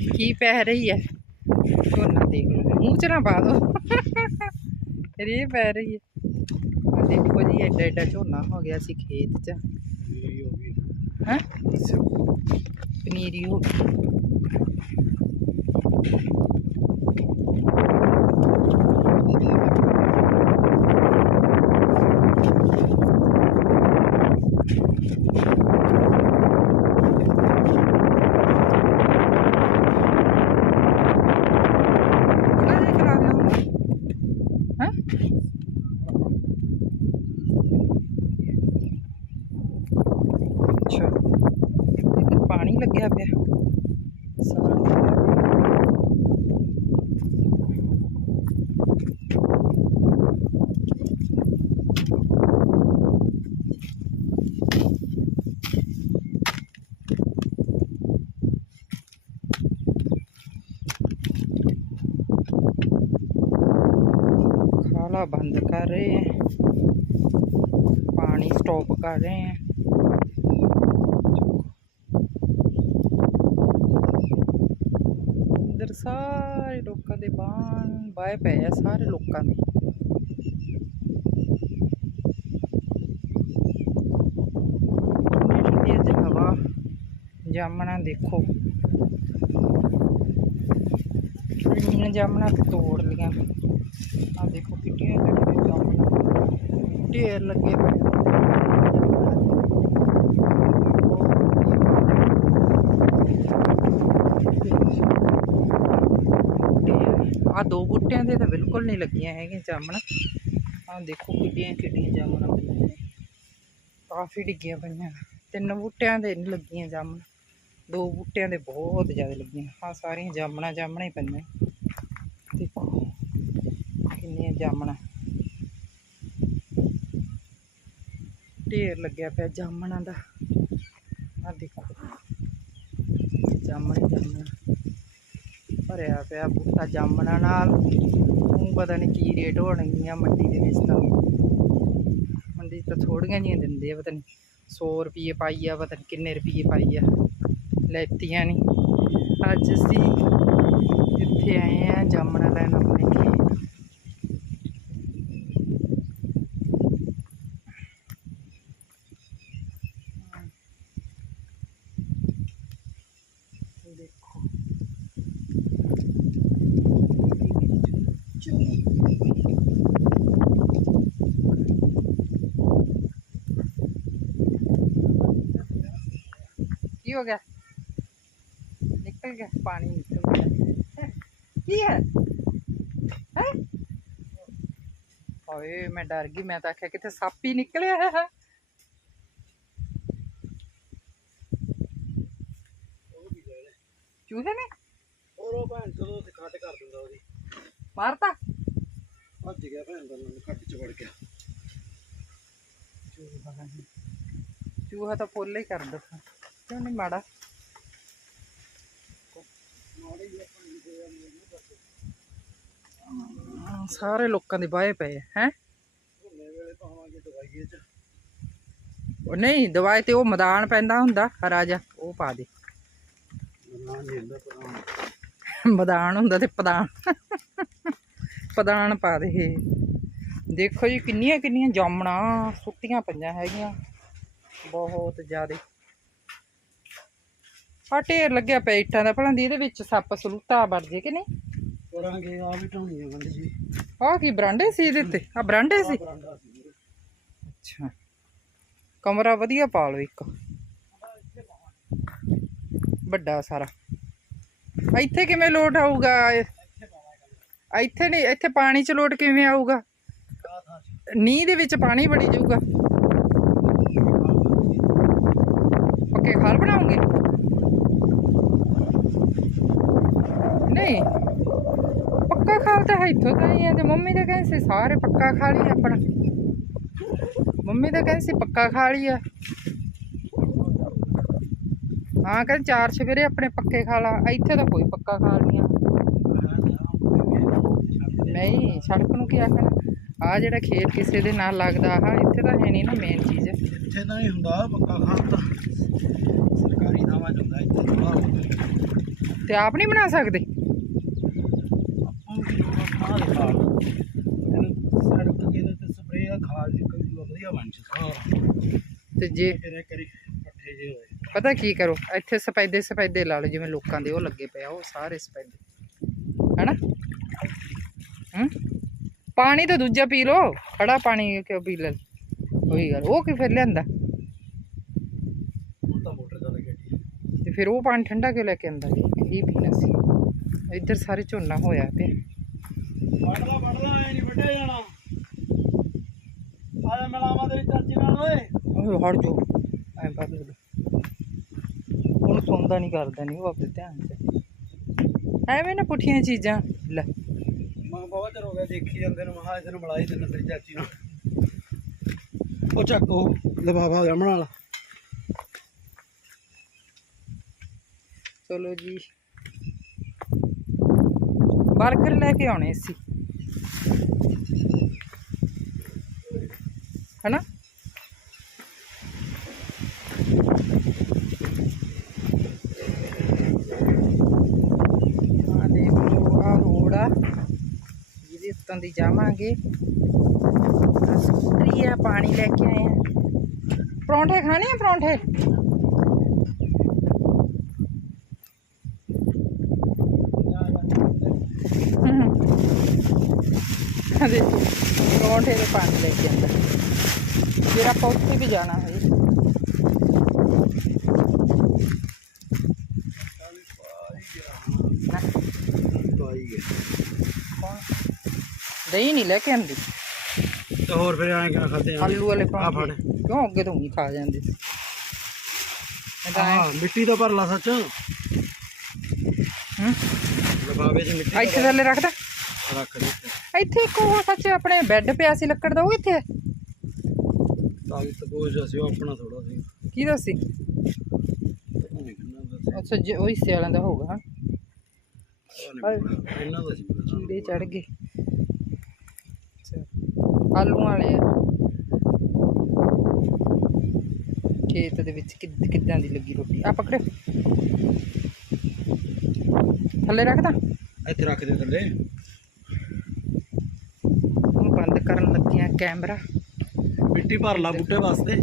ਕੀ ਪੈ ਰਹੀ ਹੈ? ਝੋਨਾ ਦੇਖ ਲਓ ਮੂੰਹ ਚ ਨਾ ਪਾ ਦੋ। ਰੇ ਪੈ ਰਹੀ ਹੈ। ਦੇਖੋ ਜੀ ਐਡਾ ਐਡਾ ਝੋਨਾ ਹੋ ਗਿਆ ਸੀ ਖੇਤ ਚ। ਹੈ? ਪਨੀਰੀ ਹੋ ਗਈ। ਲੱਗਿਆ ਪਿਆ ਸਾਰਾ खाला बंद कर रहे हैं पानी स्टॉप कर रहे हैं ਸਾਰੇ ਲੋਕਾਂ ਦੇ ਬਾਣ ਬਾਏ ਪਏ ਆ, ਸਾਰੇ ਲੋਕਾਂ ਦੇ। ਅੱਜ ਹਵਾ ਜਾਮਣਾ ਦੇਖੋ। ਇੰਨੀਆਂ ਜਾਮਣਾ ਤੋੜ ਲੀਆਂ ਆ ਦੇਖੋ ਕਿੱਡੀਆਂ ਜਾਮਣਾ। ਢੇਰ ਲੱਗੇ ਪਏ। ਆ। ਦੋ ਬੂਟਿਆਂ ਦੇ ਤਾਂ ਬਿਲਕੁਲ ਨਹੀਂ ਲੱਗੀਆਂ ਹੈਗੀਆਂ ਜਾਮਣ। ਆ ਦੇਖੋ ਕਿੱਡੀਆਂ ਕਿੱਡੀਆਂ ਜਾਮਣਾ ਪਈਆਂ ਨੇ। ਕਾਫੀ ਡਿੱਗੀਆਂ ਪਈਆਂ। ਤਿੰਨ ਬੂਟਿਆਂ ਦੇ ਨਹੀਂ ਲੱਗੀਆਂ ਜਾਮਣ। ਦੋ ਬੂਟਿਆਂ ਦੇ ਬਹੁਤ ਜ਼ਿਆਦਾ ਲੱਗੀਆਂ। ਆ ਸਾਰੀਆਂ ਜਾਮਣਾ ਜਾਮਣਾ ਹੀ ਪਈਆਂ। ਦੇਖੋ ਕਿੰਨੀਆਂ ਜਾਮਣਾਂ। ਢੇਰ ਲੱਗਿਆ ਪਿਆ ਜਾਮਣਾਂ ਦਾ। ਆ ਦੇਖੋ। ਜਾਮਣ ਹੀ ਜਾਮਣ। ਭਰਿਆ ਪਿਆ ਬੂਟਾ ਜਾਮਣਾ ਨਾਲ। ਹੁਣ ਪਤਾ ਨਹੀਂ ਕੀ ਰੇਟ ਹੋਣਗੀਆਂ ਮੰਡੀ ਦੇ ਵਿੱਚ ਤਾਂ। ਮੰਡੀ ਤਾਂ ਥੋੜੀਆਂ ਜੀਆਂ ਦਿੰਦੇ ਆ, ਪਤਾ ਨਹੀਂ 100 ਰੁਪਏ ਪਾਈ ਆ, ਪਤਾ ਨਹੀਂ ਕਿੰਨੇ ਰੁਪਏ ਪਾਈ ਆ। ਲੈਤੀਆਂ ਨਹੀਂ ਅੱਜ ਅਸੀਂ ਇੱਥੇ ਆਏ ਆ ਜਾਮਣਾ ਲੈਣ ਆਪਣੇ ਖੇਤ ਦੇਖੋ ਕੀ ਹੋ ਗਿਆ ਨਿਕਲ ਗਿਆ ਪਾਣੀ ਨਿਕਲ ਗਿਆ ਕੀ ਹੈ ਹੈ ਓਏ ਮੈਂ ਡਰ ਗਈ ਮੈਂ ਤਾਂ ਆਖਿਆ ਕਿਤੇ ਸੱਪ ਹੀ ਨਿਕਲਿਆ ਹੈ ਚੂਹੇ ਨੇ ਹੋਰ ਉਹ ਭੈਣ ਚਲੋ ਤੇ ਕੱਟ ਕਰ ਦਿੰਦਾ ਉਹਦੀ ਮਾਰਤਾ ਭੱਜ ਗਿਆ ਭੈਣ ਦਾ ਨਾਲ ਕੱਟ ਚ ਵੜ ਗਿਆ ਚੂਹਾ ਚੂਹਾ ਤਾਂ ਫੁੱਲ ਹੀ ਕਰ ਦੋ ਕਿਉਂ ਨਹੀਂ ਮਾੜਾ? ਸਾਰੇ ਲੋਕਾਂ ਦੇ ਬਾਹੇ ਪਏ ਹੈ? ਉਹ ਨਹੀਂ, ਦਵਾਈ ਤੇ ਉਹ ਮੈਦਾਨ ਪੈਂਦਾ ਹੁੰਦਾ ਹਰਾ ਉਹ ਪਾ ਦੇ। ਮੈਦਾਨ ਹੁੰਦਾ ਤੇ ਪਦਾਨ। ਪਦਾਨ ਪਾ ਦੇ ਦੇਖੋ ਜੀ ਕਿੰਨੀਆਂ ਕਿੰਨੀਆਂ ਜਾਮਣਾ ਸੁੱਕੀਆਂ ਪਈਆਂ ਹੈਗੀਆਂ। ਬਹੁਤ ਜ਼ਿਆਦਾ। ਆ ਢੇਰ ਲੱਗਿਆ ਪਿਆ ਇੱਟਾਂ ਦਾ ਭਲਾਂ ਦੀ ਇਹਦੇ ਵਿੱਚ ਸੱਪ ਸਲੂਤਾ ਵੜ ਜੇ ਕਿ ਨਹੀਂ? ਕਰਾਂਗੇ ਆ ਵੀ ਢਾਉਣੀ ਆ ਬੰਦੇ ਜੀ। ਆਹ ਕੀ ਬਰਾਂਡੇ ਸੀ ਇਹਦੇ ਤੇ ਆ ਬਰਾਂਡੇ ਸੀ? ਬਰਾਂਡਾ ਸੀ ਵੀਰੇ। ਅੱਛਾ। ਕਮਰਾ ਵਧੀਆ ਪਾ ਲਓ ਇੱਕ। ਵੱਡਾ ਸਾਰਾ। ਇੱਥੇ ਕਿਵੇਂ ਲੋਟ ਆਊਗਾ? ਇਹ? ਇੱਥੇ ਨਹੀਂ ਇੱਥੇ ਪਾਣੀ ਚ ਲੋਟ ਕਿਵੇਂ ਆਊਗਾ? ਆਹ ਥਾਂ ਚ ਨੀਂਹ ਦੇ ਵਿੱਚ ਪਾਣੀ ਵੜੀ ਜਾਊਗਾ। ਪੱਕੇ ਖਾਲ ਬਣਾਉਂਗੇ? ਨਹੀਂ। ਪੱਕਾ ਖਾਲ ਤਾਂ ਇੱਥੋਂ ਤਾਂ ਹੀ ਹੈ ਤੇ ਮੰਮੀ ਤਾਂ ਕਹਿੰਦੇ ਸੀ ਸਾਰੇ ਪੱਕਾ ਖਾਲ ਹੀ ਆ ਆਪਣਾ। ਮੰਮੀ ਤਾਂ ਕਹਿੰਦੀ ਸੀ ਪੱਕਾ ਖਾਲ ਹੀ ਆ ਹਾਂ ਕਹਿੰਦੇ ਚਾਰ ਸਵੇਰੇ ਆਪਣੇ ਪੱਕੇ ਖਾਲਾ ਇੱਥੇ ਤਾਂ ਕੋਈ ਪੱਕਾ ਖਾਲ ਨਹੀਂ ਆ। ਨਹੀਂ ਸੜਕ ਨੂੰ ਕੀ ਆਖਣਾ। ਆ ਜਿਹੜਾ ਖੇਤ ਕਿਸੇ ਦੇ ਨਾਲ ਲੱਗਦਾ ਆ ਇੱਥੇ ਤਾਂ ਹੈ ਨਹੀਂ ਨਾ ਮੇਨ ਚੀਜ਼। ਇੱਥੇ ਤਾਂ ਨਹੀਂ ਹੁੰਦਾ ਪੱਕਾ ਖਾਨ ਤਾਂ। ਸਰਕਾਰੀ ਥਾਵਾਂ ਹੁੰਦਾ ਇੱਥੇ ਥੋੜਾ ਤੇ ਆਪ ਨਹੀਂ ਬਣਾ ਸਕਦੇ? ਸੜਕ ਤੇ ਆ ਵਧੀਆ ਬਣ ਜੂ ਸਾਰਾ ਤੇ ਜੇ ਤੇਰੇ ਕਰੀ ਪੱਠੇ ਜੇ ਹੋਏ। ਪਤਾ ਕੀ ਕਰੋ ਇੱਥੇ ਸਫੈਦੇ ਸਫੈਦੇ ਲਾ ਲਓ ਜਿਵੇਂ ਲੋਕਾਂ ਦੇ ਉਹ ਲੱਗੇ ਪਏ ਆ ਉਹ ਸਾਰੇ ਸਫੈਦੇ ਹੈਨਾ? ਹੂੰ? ਪਾਣੀ ਤਾਂ ਦੂਜਾ ਪੀ ਲਓ ਖੜਾ ਪਾਣੀ ਕਿਉਂ ਪੀ ਲੈ? ਉਹੀ ਗੱਲ ਉਹ ਕਿ ਫਿਰ ਲਿਆਂਦਾ? ਤਾਂ ਤੇ ਫਿਰ ਉਹ ਪਾਣੀ ਠੰਡਾ ਕਿਉਂ ਲੈ ਕੇ ਆਂਦਾ? ਇਹ ਪੀਣਾ ਸੀ? ਇੱਧਰ ਸਾਰੇ ਝੋਨਾ ਹੋਇਆ ਪਿਆ। ਵੜਦਾ ਵੜਦਾ ਐ ਨਹੀਂ ਵੱਢਿਆ ਜਾਣਾ। ਆ ਜਾ ਮਿਲਾਵਾ ਤੇਰੀ ਚਾਚੀ ਨਾਲ ਓਏ। ਓਏ ਹਟ ਜੋ। ਐ ਬਾਤ ਲੈ ਉਹਨੂੰ ਸੁਣਦਾ ਨਹੀਂ ਕਰਦਾ ਨਹੀਂ ਉਹ ਆਪਣੇ ਧਿਆਨ ਚ। ਐਵੇਂ ਨਾ ਪੁੱਠੀਆਂ ਚੀਜ਼ਾਂ। ਲੈ। ਮੈਂ ਬਹੁਤ ਚਿਰ ਹੋ ਗਿਆ ਦੇਖੀ ਜਾਂਦੇ ਨੂੰ। ਮਹਾ ਇਹਨੂੰ ਮਿਲਾਈ ਦਿੰਦਾ ਤੇਰੀ ਚਾਚੀ ਨਾਲ ਉਹ ਚੱਕ ਉਹ ਲਫਾਫਾ ਜਮਣ ਵਾਲਾ ਚਲੋ ਜੀ। 버ਗਰ ਲੈ ਕੇ ਆਉਣੇ ਸੀ। ਹਨਾ ਆ ਦੇਖ ਲਓ ਆ ਰੋਡ ਆ ਜਿਹਦੇ ਉੱਤੋਂ ਦੀ ਜਾਵਾਂਗੇ ਆ ਸਕੂਟਰੀ ਆ ਪਾਣੀ ਲੈ ਕੇ ਆਏ ਆ ਪਰੌਂਠੇ ਖਾਣੇ ਆ ਪਰੌਂਠੇ ਅਦੇ ਪਰੌਂਠੇ ਦੇ ਪਾਣੀ ਲੈ ਕੇ ਆਂਦਾ ਫਿਰ ਆਪਾਂ ਉੱਥੇ ਵੀ ਜਾਣਾ ਹੈ ਪਾਈ ਗਿਆ ਦਹੀਂ ਨਹੀਂ ਲੈ ਕੇ ਆਂਦੀ ਤੇ ਹੋਰ ਫਿਰ ਐਂ ਕਿਵੇਂ ਖਾਦੇ ਆਲੂ ਵਾਲੇ ਆ ਪਰੌਂਠੇ ਫੜ ਕਿਉਂ ਅੱਗੇ ਤੋਂ ਨਹੀਂ ਖਾ ਜਾਂਦੇ ਸੀ ਮੈਂ ਤਾਂ ਹਾਂ ਮਿੱਟੀ ਦਾ ਭਰ ਲਾ ਸੱਚ ਹੂੰ ਲਫਾਵੇ 'ਚ ਮਿੱਟੀ ਇੱਥੇ ਥੱਲੇ ਰੱਖਦਾ ਦਾ ਰੱਖ ਦੇ ਇੱਥੇ ਇੱਕ ਉਹ ਸੱਚ ਆਪਣੇ ਬੈੱਡ ਪਿਆ ਸੀ ਲੱਕੜ ਦਾ ਉਹ ਕਿੱਥੇ ਹੈ? ਤਾਂ ਕਿ ਤਬੋਜ ਅਸੀਂ ਉਹ ਆਪਣਾ ਥੋੜਾ ਸੀ। ਕਿਹਦਾ ਸੀ? ਪਤਾ ਨਹੀਂ ਕਿੰਨਾ ਦਾ ਸੀ। ਅੱਛਾ ਜੇ ਉਹ ਹਿੱਸੇ ਵਾਲਿਆਂ ਦਾ ਹੋਊਗਾ ਹਾਂ। ਪਤਾ ਇਹਨਾਂ ਦਾ ਸੀ। ਕੀੜੇ ਚੜ ਗਏ। ਅੱਛਾ, ਆਲੂਆਂ ਵਾਲੇ ਆ। ਖੇਤ ਦੇ ਵਿੱਚ ਕਿੱਦ ਕਿੱਦਾਂ ਦੀ ਲੱਗੀ ਰੋਟੀ? ਆ ਪਕੜਿਓ ਥੱਲੇ ਰੱਖਦਾ ਇੱਥੇ ਰੱਖ ਦੇ ਥੱਲੇ। ਹੁਣ ਬੰਦ ਕਰਨ ਲੱਗਿਆ ਕੈਮਰਾ। ਮਿੱਟੀ ਭਰ ਲਾ ਬੂਟੇ ਵਾਸਤੇ।